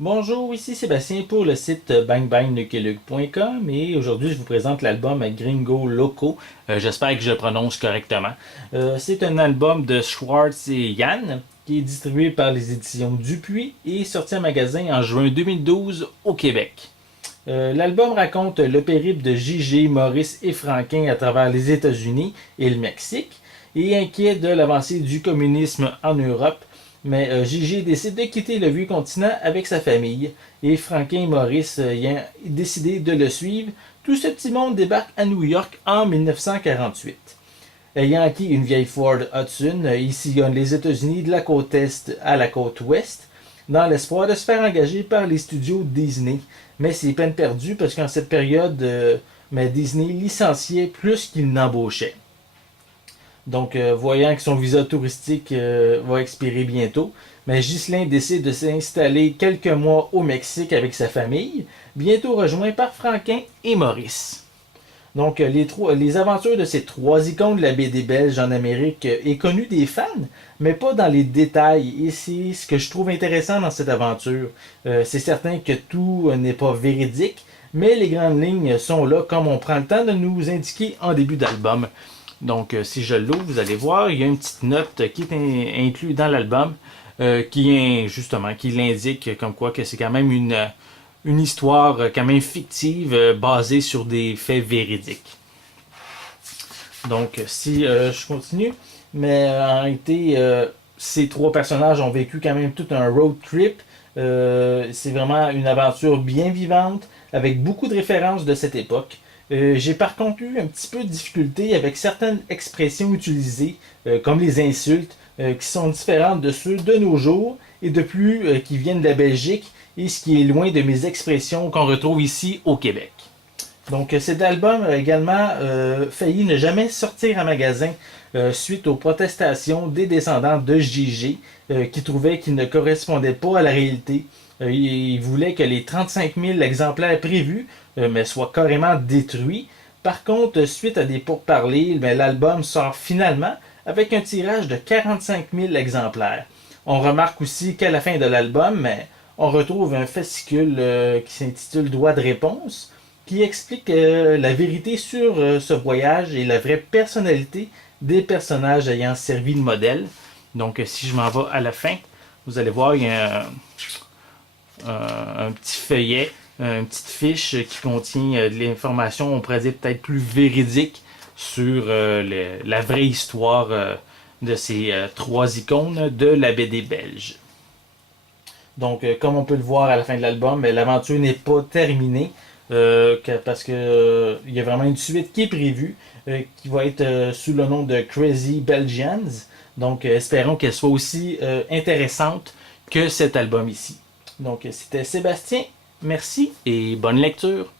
Bonjour, ici Sébastien pour le site bangbangnukeluke.com et aujourd'hui je vous présente l'album Gringo Loco. J'espère que je le prononce correctement. C'est un album de Schwartz et Yann qui est distribué par les éditions Dupuis et sorti en magasin en juin 2012 au Québec. L'album raconte le périple de J.G., Maurice et Franquin à travers les États-Unis et le Mexique et inquiet de l'avancée du communisme en Europe. Mais J.G. décide de quitter le vieux continent avec sa famille et Franquin et Maurice ayant décidé de le suivre. Tout ce petit monde débarque à New York en 1948. Ayant acquis une vieille Ford Hudson, il sillonne les États-Unis de la côte est à la côte ouest dans l'espoir de se faire engager par les studios Disney. Mais c'est peine perdue parce qu'en cette période, Disney licenciait plus qu'il n'embauchait. Donc, voyant que son visa touristique va expirer bientôt, mais Ghislain décide de s'installer quelques mois au Mexique avec sa famille, bientôt rejoint par Franquin et Maurice. Donc, les aventures de ces trois icônes de la BD belge en Amérique est connue des fans, mais pas dans les détails. Et c'est ce que je trouve intéressant dans cette aventure. C'est certain que tout n'est pas véridique, mais les grandes lignes sont là, comme on prend le temps de nous indiquer en début d'album. Donc, si je l'ouvre, vous allez voir, il y a une petite note qui est inclue dans l'album qui l'indique comme quoi que c'est quand même une histoire quand même fictive basée sur des faits véridiques. Donc, si je continue, mais en réalité, ces trois personnages ont vécu quand même tout un road trip. C'est vraiment une aventure bien vivante, avec beaucoup de références de cette époque. J'ai par contre eu un petit peu de difficulté avec certaines expressions utilisées, comme les insultes, qui sont différentes de ceux de nos jours et de plus qui viennent de la Belgique et ce qui est loin de mes expressions qu'on retrouve ici au Québec. Donc cet album a également failli ne jamais sortir en magasin suite aux protestations des descendants de J.G. Qui trouvaient qu'il ne correspondait pas à la réalité. Ils voulaient que les 35 000 exemplaires prévus mais soient carrément détruits. Par contre, suite à des pourparlers, l'album sort finalement avec un tirage de 45 000 exemplaires. On remarque aussi qu'à la fin de l'album, on retrouve un fascicule qui s'intitule Droit de réponse, qui explique la vérité sur ce voyage et la vraie personnalité des personnages ayant servi de modèle. Donc, si je m'en vais à la fin, vous allez voir, il y a un petit feuillet, une petite fiche qui contient de l'information, on pourrait dire peut-être plus véridique, sur la vraie histoire de ces trois icônes de la BD belge. Donc, comme on peut le voir à la fin de l'album, l'aventure n'est pas terminée parce que il y a vraiment une suite qui est prévue, qui va être sous le nom de Crazy Belgians. Donc, espérons qu'elle soit aussi intéressante que cet album ici. Donc, c'était Sébastien. Merci et bonne lecture.